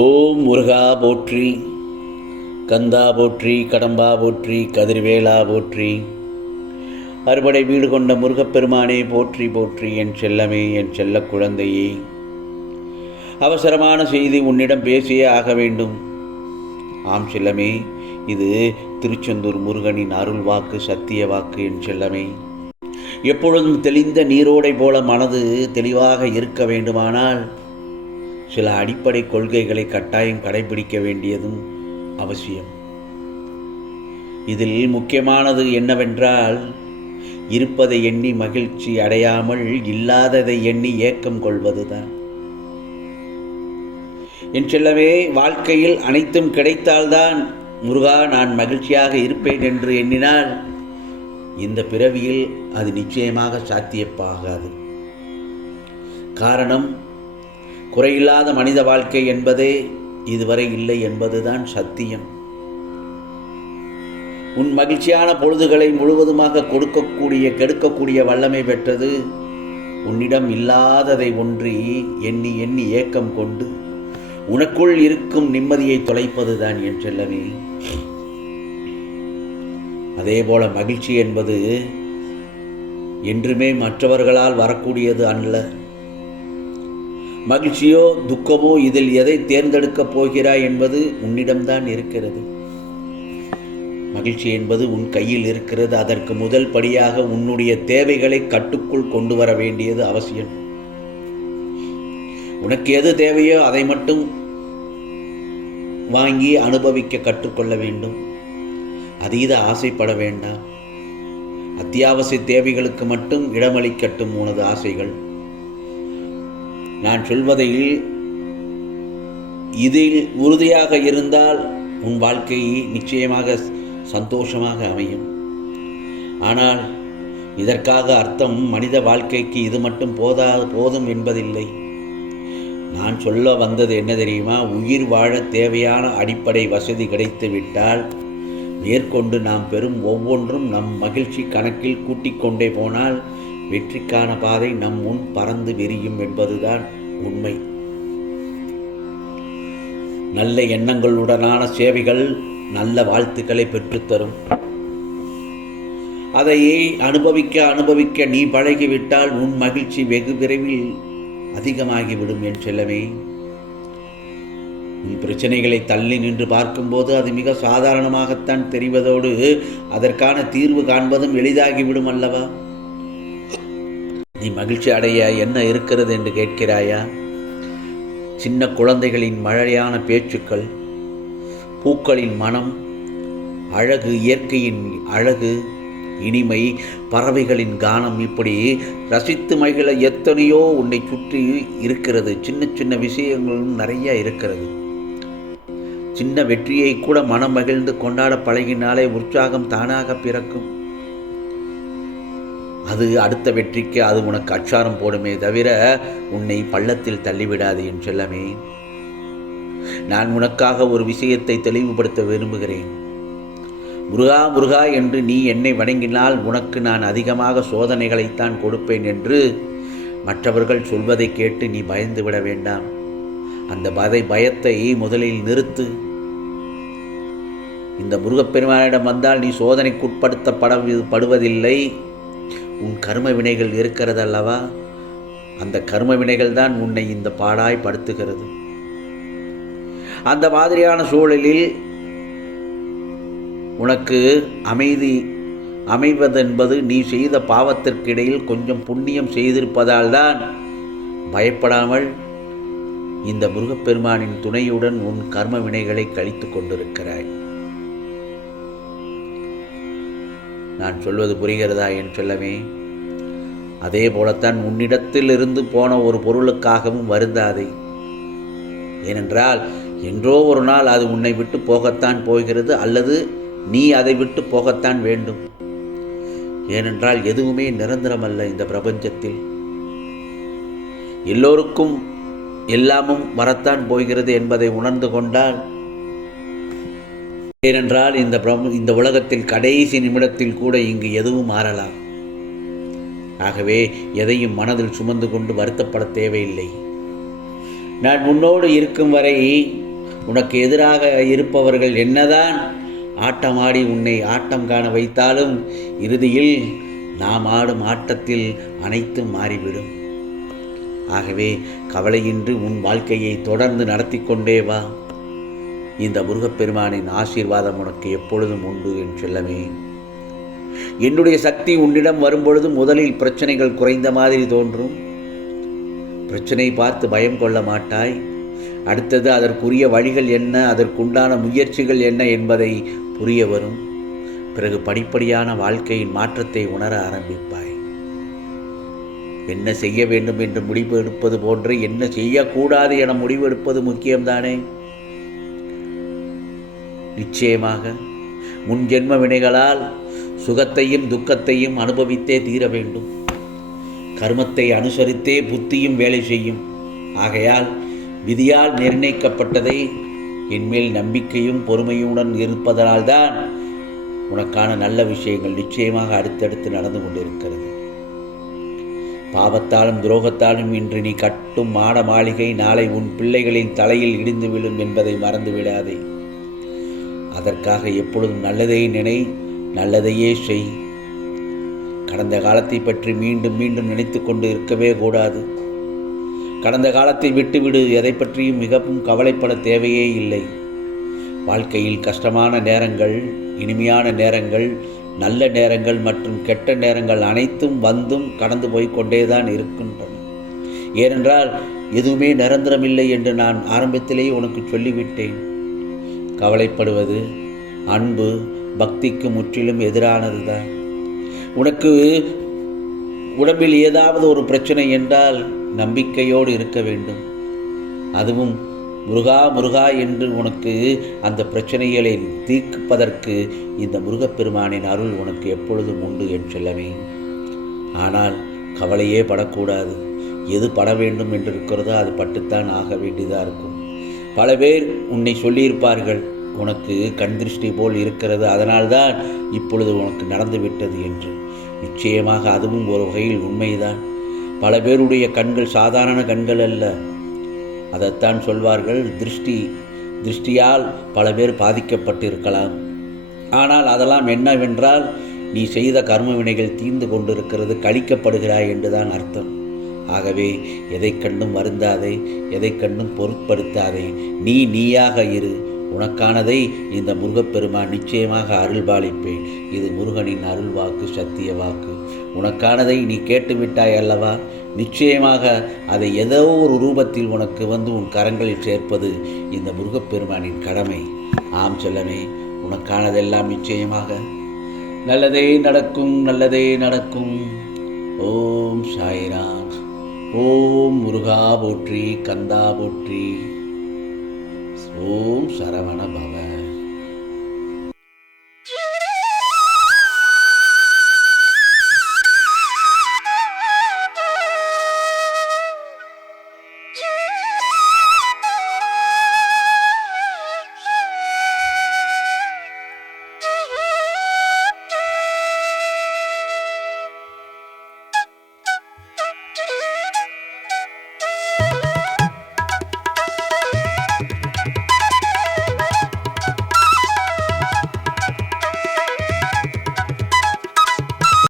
ஓம் முருகா போற்றி, கந்தா போற்றி, கடம்பா போற்றி, கதிர்வேலா போற்றி. அறுபடை வீடு கொண்ட முருகப்பெருமானே போற்றி போற்றி. என் செல்லமே, என் செல்ல குழந்தையே, அவசரமான செய்தி உன்னிடம் பேசியே ஆக வேண்டும். ஆம் செல்லமே, இது திருச்செந்தூர் முருகனின் அருள் வாக்கு, சத்திய வாக்கு. என் செல்லமே, எப்பொழுதும் தெளிந்த நீரோடை போல மனது தெளிவாக இருக்க வேண்டுமானால் சில அடிப்படை கொள்கைகளை கட்டாயம் கடைபிடிக்க வேண்டியதும் அவசியம். இதில் முக்கியமானது என்னவென்றால், இருப்பதை எண்ணி மகிழ்ச்சி அடையாமல் இல்லாததை எண்ணி ஏக்கம் கொள்வதுதான். என் செல்லவே, வாழ்க்கையில் அனைத்தும் கிடைத்தால்தான் முருகா நான் மகிழ்ச்சியாக இருப்பேன் என்று எண்ணினால் இந்த பிறவியில் அது நிச்சயமாக சாத்தியப்பாகாது. காரணம், குறையில்லாத மனித வாழ்க்கை என்பதே இதுவரை இல்லை என்பதுதான் சத்தியம். உன் மகிழ்ச்சியான பொழுதுகளை முழுவதுமாக கெடுக்கக்கூடிய வல்லமை பெற்றது உன்னிடம் இல்லாததை ஒன்றி எண்ணி எண்ணி ஏக்கம் கொண்டு உனக்குள் இருக்கும் நிம்மதியை தொலைப்பதுதான் என் செல்லமே. அதேபோல மகிழ்ச்சி என்பது என்றுமே மற்றவர்களால் வரக்கூடியது அல்ல. மகிழ்ச்சியோ துக்கமோ, இதில் எதை தேர்ந்தெடுக்கப் போகிறாய் என்பது உன்னிடம்தான் இருக்கிறது. மகிழ்ச்சி என்பது உன் கையில் இருக்கிறது. அதற்கு முதல் படியாக உன்னுடைய தேவைகளை கட்டுக்குள் கொண்டு வர வேண்டியது அவசியம். உனக்கு எது தேவையோ அதை மட்டும் வாங்கி அனுபவிக்க கற்றுக்கொள்ள வேண்டும். அதீத ஆசைப்பட வேண்டாம். அத்தியாவசிய தேவைகளுக்கு மட்டும் இடமளிக்கட்டும் உனது ஆசைகள். நான் சொல்வதில் இதில் உறுதியாக இருந்தால் உன் வாழ்க்கை நிச்சயமாக சந்தோஷமாக அமையும். ஆனால் இதற்காக அர்த்தம் மனித வாழ்க்கைக்கு இது மட்டும் போதும் என்பதில்லை. நான் சொல்ல வந்தது என்ன தெரியுமா? உயிர் வாழ தேவையான அடிப்படை வசதி கிடைத்து விட்டால் மேற்கொண்டு நாம் பெறும் ஒவ்வொன்றும் நம் மகிழ்ச்சி கணக்கில் கூட்டிக் கொண்டே போனால் வெற்றிக்கான பாதை நம் முன் பறந்து விரியும் என்பதுதான் உண்மை. நல்ல எண்ணங்களுடனான சேவைகள் நல்ல வாழ்த்துக்களை பெற்றுத்தரும். அதையே அனுபவிக்க நீ பழகிவிட்டால் உன் மகிழ்ச்சி வெகு விரைவில் அதிகமாகிவிடும் என் செல்லமே. உன் பிரச்சனைகளை தள்ளி நின்று பார்க்கும்போது அது மிக சாதாரணமாகத்தான் தெரிவதோடு அதற்கான தீர்வு காண்பதும் எளிதாகிவிடும் அல்லவா? நீ மகிழ்ச்சி அடைய என்ன இருக்கிறது என்று கேட்கிறாயா? சின்ன குழந்தைகளின் மழையான பேச்சுக்கள், பூக்களின் மனம், அழகு, இயற்கையின் அழகு, இனிமை, பறவைகளின் கானம், இப்படி ரசித்து மகிழ எத்தனையோ உன்னை சுற்றி இருக்கிறது. சின்ன சின்ன விஷயங்களும் நிறைய இருக்கிறது. சின்ன வெற்றியை கூட மனம் மகிழ்ந்து கொண்டாட பழகினாலே உற்சாகம் தானாக பிறக்கும். அது அடுத்த வெற்றிக்கு அது உனக்கு அச்சாரம் போடுமே தவிர உன்னை பள்ளத்தில் தள்ளிவிடாது என் செல்லமே. நான் உனக்காக ஒரு விஷயத்தை தெளிவுபடுத்த விரும்புகிறேன். முருகா முருகா என்று நீ என்னை வணங்கினால் உனக்கு நான் அதிகமாக சோதனைகளைத்தான் கொடுப்பேன் என்று மற்றவர்கள் சொல்வதை கேட்டு நீ பயந்து விட வேண்டாம். அந்த பயத்தை முதலில் நிறுத்து. இந்த முருகப்பெருமானிடம் வந்தால் நீ சோதனைக்குட்படுத்தப்படுவதில்லை. உன் கர்ம வினைகள் இருக்கிறதல்லவா, அந்த கர்ம வினைகள் தான் உன்னை இந்த பாடாய் படுத்துகிறது. அந்த மாதிரியான சூழலில் உனக்கு அமைவதென்பது நீ செய்த பாவத்திற்கிடையில் கொஞ்சம் புண்ணியம் செய்திருப்பதால் தான். பயப்படாமல் இந்த முருகப்பெருமானின் துணையுடன் உன் கர்ம வினைகளை கழித்து கொண்டிருக்கிறாய். நான் சொல்வது புரிகிறதா என் செல்லமே? அதே போலத்தான் உன்னிடத்தில் இருந்து போன ஒரு பொருளுக்காகவும் வருந்தாதே. ஏனென்றால் என்றோ ஒரு நாள் அது உன்னை விட்டு போகத்தான் போகிறது, அல்லது நீ அதை விட்டு போகத்தான் வேண்டும். ஏனென்றால் எதுவுமே நிரந்தரமல்ல இந்த பிரபஞ்சத்தில். எல்லோருக்கும் எல்லாமும் வரத்தான் போகிறது என்பதை உணர்ந்து கொண்டால், ஏனென்றால் இந்த உலகத்தில் கடைசி நிமிடத்தில் கூட இங்கு எதுவும் மாறலாம். ஆகவே எதையும் மனதில் சுமந்து கொண்டு வருத்தப்பட தேவையில்லை. நான் உன்னோடு இருக்கும் வரை உனக்கு எதிராக இருப்பவர்கள் என்னதான் ஆட்டமாடி உன்னை ஆட்டம் காண வைத்தாலும் இறுதியில் நாம் ஆடும் ஆட்டத்தில் அனைத்தும் மாறிவிடும். ஆகவே கவலையின்றி உன் வாழ்க்கையை தொடர்ந்து நடத்தி கொண்டே வா. இந்த முருகப்பெருமானின் ஆசீர்வாதம் உனக்கு எப்பொழுதும் உண்டு என் செல்லமே. என்னுடைய சக்தி உன்னிடம் வரும்பொழுது முதலில் பிரச்சனைகள் குறைந்த மாதிரி தோன்றும். பிரச்சனை பார்த்து பயம் கொள்ள மாட்டாய். அடுத்தது அதற்குரிய வழிகள் என்ன, அதற்குண்டான முயற்சிகள் என்ன என்பதை புரிய வரும். பிறகு படிப்படியான வாழ்க்கையின் மாற்றத்தை உணர ஆரம்பிப்பாய். என்ன செய்ய வேண்டும் என்று முடிவு எடுப்பது போன்று என்ன செய்யக்கூடாது என முடிவு எடுப்பது முக்கியம்தானே. நிச்சயமாக முன் ஜென்ம வினைகளால் சுகத்தையும் துக்கத்தையும் அனுபவித்தே தீர வேண்டும். கர்மத்தை அனுசரித்தே புத்தியும் வேலை செய்யும். ஆகையால் விதியால் நிர்ணயிக்கப்பட்டதை என்மேல் நம்பிக்கையும் பொறுமையுடன் இருப்பதனால்தான் உனக்கான நல்ல விஷயங்கள் நிச்சயமாக அடுத்தடுத்து நடந்து கொண்டிருக்கிறது. பாவத்தாலும் துரோகத்தாலும் இன்று நீ கட்டும் மாட மாளிகை நாளை உன் பிள்ளைகளின் தலையில் இடிந்து விழும் என்பதை மறந்து விடாதே. அதற்காக எப்பொழுதும் நல்லதை நினை, நல்லதையே செய். கடந்த காலத்தை பற்றி மீண்டும் மீண்டும் நினைத்து கொண்டு இருக்கவே கூடாது. கடந்த காலத்தை விட்டுவிடு. எதை பற்றியும் மிகவும் கவலைப்பட தேவையே இல்லை. வாழ்க்கையில் கஷ்டமான நேரங்கள், இனிமையான நேரங்கள், நல்ல நேரங்கள் மற்றும் கெட்ட நேரங்கள் அனைத்தும் வந்தும் கடந்து போய் கொண்டேதான் இருக்கின்றன. ஏனென்றால் எதுவுமே நிரந்தரமில்லை என்று நான் ஆரம்பத்திலேயே உனக்கு சொல்லிவிட்டேன். கவலைப்படுவது அன்பு பக்திக்கு முற்றிலும் எதிரானதுதான். உனக்கு உடம்பில் ஏதாவது ஒரு பிரச்சனை என்றால் நம்பிக்கையோடு இருக்க வேண்டும். அதுவும் முருகா முருகா என்று உனக்கு அந்த பிரச்சனைகளை தீர்ப்பதற்கு இந்த முருகப்பெருமானின் அருள் உனக்கு எப்பொழுதும் உண்டு என் செல்லமே. ஆனால் கவலையே படக்கூடாது. எது பட வேண்டும் என்று இருக்கிறதோ அது பட்டுத்தான் ஆக வேண்டியதாக இருக்கும். பல பேர் உன்னை சொல்லியிருப்பார்கள், உனக்கு கண் திருஷ்டி போல் இருக்கிறது, அதனால்தான் இப்பொழுது உனக்கு நடந்துவிட்டது என்று. நிச்சயமாக அதுவும் ஒரு வகையில் உண்மைதான். பல பேருடைய கண்கள் சாதாரண கண்கள் அல்ல. அதைத்தான் சொல்வார்கள், திருஷ்டியால் பல பேர் பாதிக்கப்பட்டிருக்கலாம். ஆனால் அதெல்லாம் என்னவென்றால் நீ செய்த கர்ம வினைகள் தீர்ந்து கொண்டிருக்கிறது, கழிக்கப்படுகிறாய் என்றுதான் அர்த்தம். ஆகவே எதை கண்டும் வருந்தாதே, எதை கண்டும் பொருட்படுத்தாதே. நீயாக இரு. உனக்கானதை இந்த முருகப்பெருமான் நிச்சயமாக அருள்பாலிப்பேன். இது முருகனின் அருள் வாக்கு, சத்திய வாக்கு. உனக்கானதை நீ கேட்டுவிட்டாய் அல்லவா? நிச்சயமாக அதை ஏதோ ஒரு ரூபத்தில் உனக்கு வந்து உன் கரங்களில் சேர்ப்பது இந்த முருகப்பெருமானின் கடமை. ஆம் செல்லமே, உனக்கானதெல்லாம் நிச்சயமாக நல்லதே நடக்கும், நல்லதே நடக்கும். ஓம் சாய்ராம். ஓம் முருகா போற்றி, கந்தா போற்றி. ஓம் சரவண பவ.